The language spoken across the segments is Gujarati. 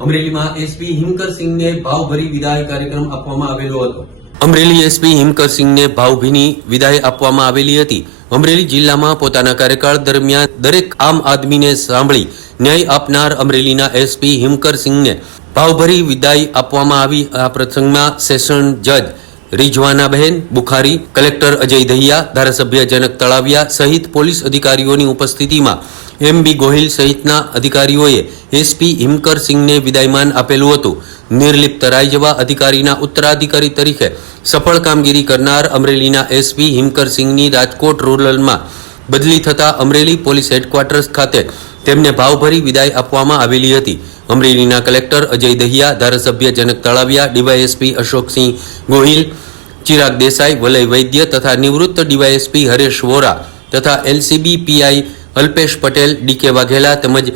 અમરેલીમાં એસપી હિમકરસિંહને ભાવભરી વિદાય કાર્યક્રમ આપવામાં આવેલો હતો. અમરેલી એસપી હિમકરસિંહને ભાવભીની વિદાય આપવામાં આવેલી હતી. અમરેલી જિલ્લામાં પોતાના કાર્યકાળ દરમિયાન દરેક આમ આદમીને સાંભળી ન્યાય આપનાર અમરેલીના એસપી હિમકરસિંહને ભાવભરી વિદાય આપવામાં આવી. આ પ્રસંગમાં સેશન જજ રિજવાનાબહેન બુખારી, કલેક્ટર અજય દહિયા, ધારાસભ્ય જનક તળાવિયા સહિત પોલીસ અધિકારીઓની ઉપસ્થિતિમાં એમ બી ગોહિલ સહિતના અધિકારીઓએ એસપી હિમકર સિંહને વિદાયમાન આપેલું હતું. નિર્લિપ્ત રાય જવા અધિકારીના ઉત્તરાધિકારી તરીકે સફળ કામગીરી કરનાર અમરેલીના એસપી હિમકર સિંહની રાજકોટ રૂરલમાં બદલી થતા અમરેલી પોલીસ હેડક્વાર્ટર્સ ખાતે તેમને ભાવભરી વિદાય આપવામાં આવેલી હતી. અમરેલીના કલેક્ટર અજય દહિયા, ધારાસભ્ય જનક તળાવિયા, ડીવાયએસપી અશોકસિંહ ગોહિલ ચિરાગ દેસાઈ, વલય વૈદ્ય તથા નિવૃત્ત ડીવાયએસપી હરેશ વોરા તથા LCB PI Alpesh Patel, DK Vaghela તેમજ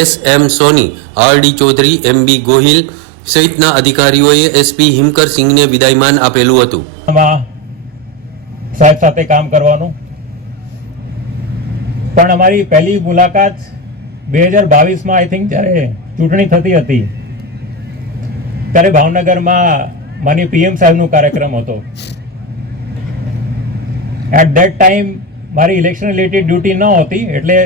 S M Soni R D Chaudhari M B Gohil સહિતના અધિકારીઓએ એસપી હિમકર સિંહને વિદાયમાન આપેલું હતું. સાહેબ સાથે કામ કરવાનું. પણ અમારી પહેલી મુલાકાત બે હજાર બાવીસમાં આઈ થિંક જ્યારે ચૂંટણી થતી હતી, ત્યારે ભાવનગરમાં માની પીએમ સાહેબનો કાર્યક્રમ હતો. એટ ધેટ ટાઈમ મારી ઇલેક્શન રિલેટેડ ડ્યુટી ન હતી, એટલે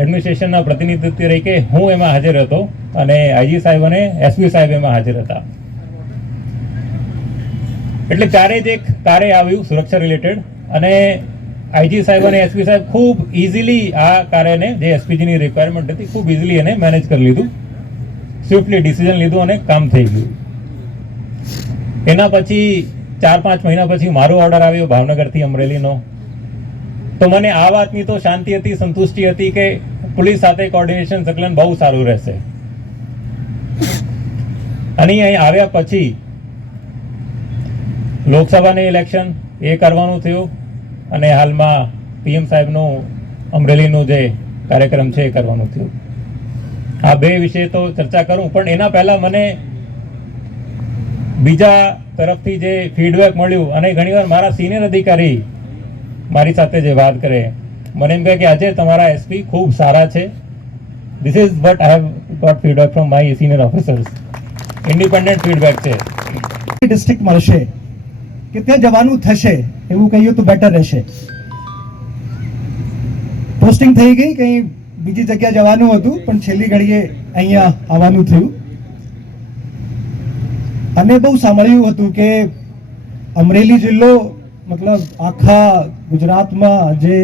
એડમિનિસ્ટ્રેશનના પ્રતિનિધિત્વ તરીકે હું એમાં હાજર હતો અને આઈજી સાહેબ અને એસપી સાહેબ એમાં હાજર હતા. એટલે ત્યારે જ એક કાર્ય આવ્યું, સુરક્ષા રિલેટેડ અને આઈજી સાહેબ અને એસપી સાહેબ ખૂબ ઇઝીલી આ કાર્યને, જે એસપીજીની રિક્વાયરમેન્ટ હતી, ખૂબ ઇઝીલી એને મેનેજ કરી લીધું. સ્વિફ્ટલી ડિસિઝન લીધું અને કામ થઈ ગયું. એના પછી ચાર પાંચ મહિના પછી મારો ઓર્ડર આવ્યો ભાવનગરથી અમરેલીનો. તો મને આ વાતની તો શાંતિ હતી, સંતુષ્ટિ હતી કે પોલીસ સાથે કોર્ડિનેશન સંકલન બહુ સારું રહેશે. અને અહીં આવ્યા પછી લોકસભાની ઇલેક્શન એ કરવાનું થયું અને હાલમાં પીએમ સાહેબનું અમરેલીનું જે કાર્યક્રમ છે એ કરવાનું થયું. આ બે વિશે તો ચર્ચા કરું, પણ એના પહેલાં મને બીજા તરફથી જે ફીડબેક મળ્યું, અને ઘણીવાર મારા સિનિયર અધિકારી મારી સાથે જે વાત કરે, મને એમ કહે કે આજે તમારા એસપી ખૂબ સારા છે. This is what I have got feedback from my senior officers independent feedback છે. ડિસ્ટ્રિક્ટ મળશે કે ત્યાં જવાનું થશે, એવું કહીએ તો બેટર રહેશે. પોસ્ટિંગ થઈ ગઈ, કંઈ બીજી જગ્યા જવાનું હતું, પણ છેલ્લી ઘડીએ અહીંયા આવવાનું થયું. અને બહુ સાંભળ્યું હતું કે અમરેલી જિલ્લો, મતલબ આખા ગુજરાતમાં જે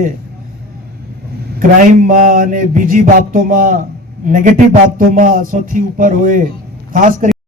ક્રાઇમમાં અને બીજી બાબતોમાં નેગેટિવ બાબતોમાં સૌથી ઉપર હોય, ખાસ કરી